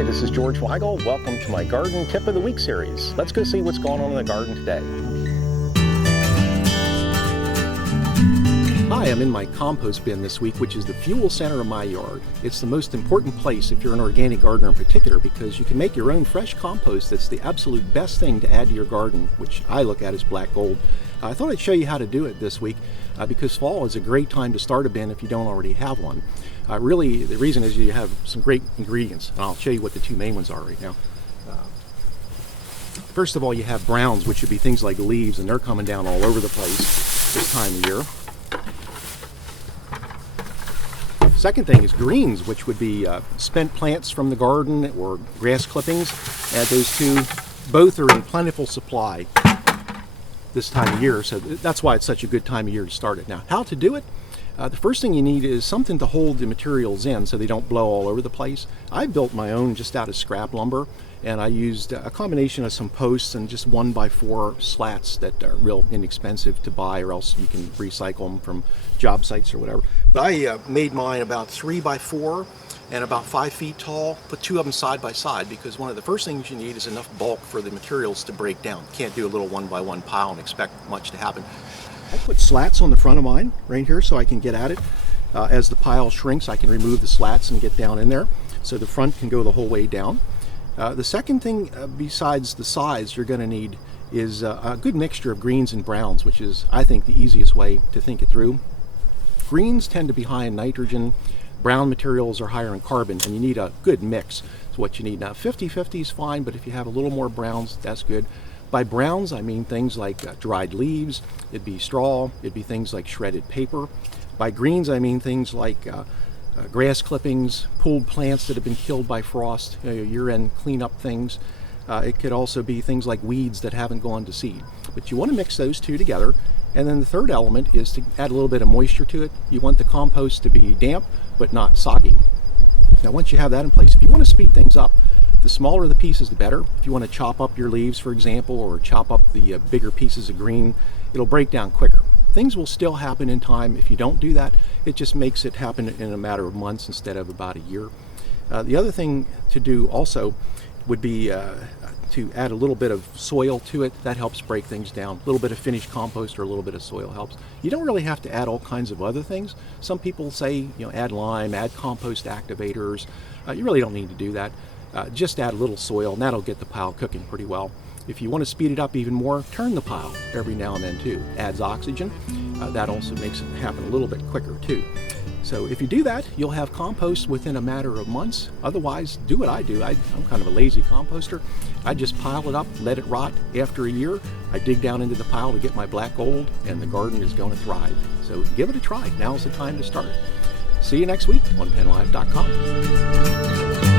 Hi, this is George Weigel. Welcome to my Garden Tip of the Week series. Let's go see what's going on in the garden today. Hi, I'm in my compost bin this week, which is the fuel center of my yard. It's the most important place if you're an organic gardener in particular, because you can make your own fresh compost that's the absolute best thing to add to your garden, which I look at as black gold. I thought I'd show you how to do it this week because fall is a great time to start a bin if you don't already have one. Really, the reason is you have some great ingredients, and I'll show you what the two main ones are right now. First of all, you have browns, which would be things like leaves, and they're coming down all over the place this time of year. Second thing is greens, which would be spent plants from the garden or grass clippings. Add those two. Both are in plentiful supply this time of year, so that's why it's such a good time of year to start it. Now, how to do it? The first thing you need is something to hold the materials in so they don't blow all over the place. I built my own just out of scrap lumber, and I used a combination of some posts and just 1x4 slats that are real inexpensive to buy, or else you can recycle them from job sites or whatever. But I made mine about 3x4 and about 5 feet tall. Put two of them side by side, because one of the first things you need is enough bulk for the materials to break down. You can't do a little 1x1 pile and expect much to happen. I put slats on the front of mine right here so I can get at it. As the pile shrinks, I can remove the slats and get down in there, so the front can go the whole way down. The second thing, besides the size, you're going to need is a good mixture of greens and browns, which is, I think, the easiest way to think it through. Greens tend to be high in nitrogen, brown materials are higher in carbon, and you need a good mix. That's what you need. Now, 50-50 is fine, but if you have a little more browns, that's good. By browns, I mean things like dried leaves, it'd be straw, it'd be things like shredded paper. By greens, I mean things like grass clippings, pulled plants that have been killed by frost, year-end cleanup things. It could also be things like weeds that haven't gone to seed. But you want to mix those two together. And then the third element is to add a little bit of moisture to it. You want the compost to be damp, but not soggy. Now, once you have that in place, if you want to speed things up, the smaller the pieces, the better. If you want to chop up your leaves, for example, or chop up the bigger pieces of green, it'll break down quicker. Things will still happen in time. If you don't do that, it just makes it happen in a matter of months instead of about a year. The other thing to do also would be to add a little bit of soil to it. That helps break things down. A little bit of finished compost or a little bit of soil helps. You don't really have to add all kinds of other things. Some people say, add lime, add compost activators. You really don't need to do that. Just add a little soil, and that'll get the pile cooking pretty well. If you want to speed it up even more, turn the pile every now and then too. Adds oxygen. That also makes it happen a little bit quicker too. So if you do that, you'll have compost within a matter of months. Otherwise, do what I do. I'm kind of a lazy composter. I just pile it up, let it rot. After a year, I dig down into the pile to get my black gold, and the garden is going to thrive. So give it a try. Now's the time to start. See you next week on PennLive.com.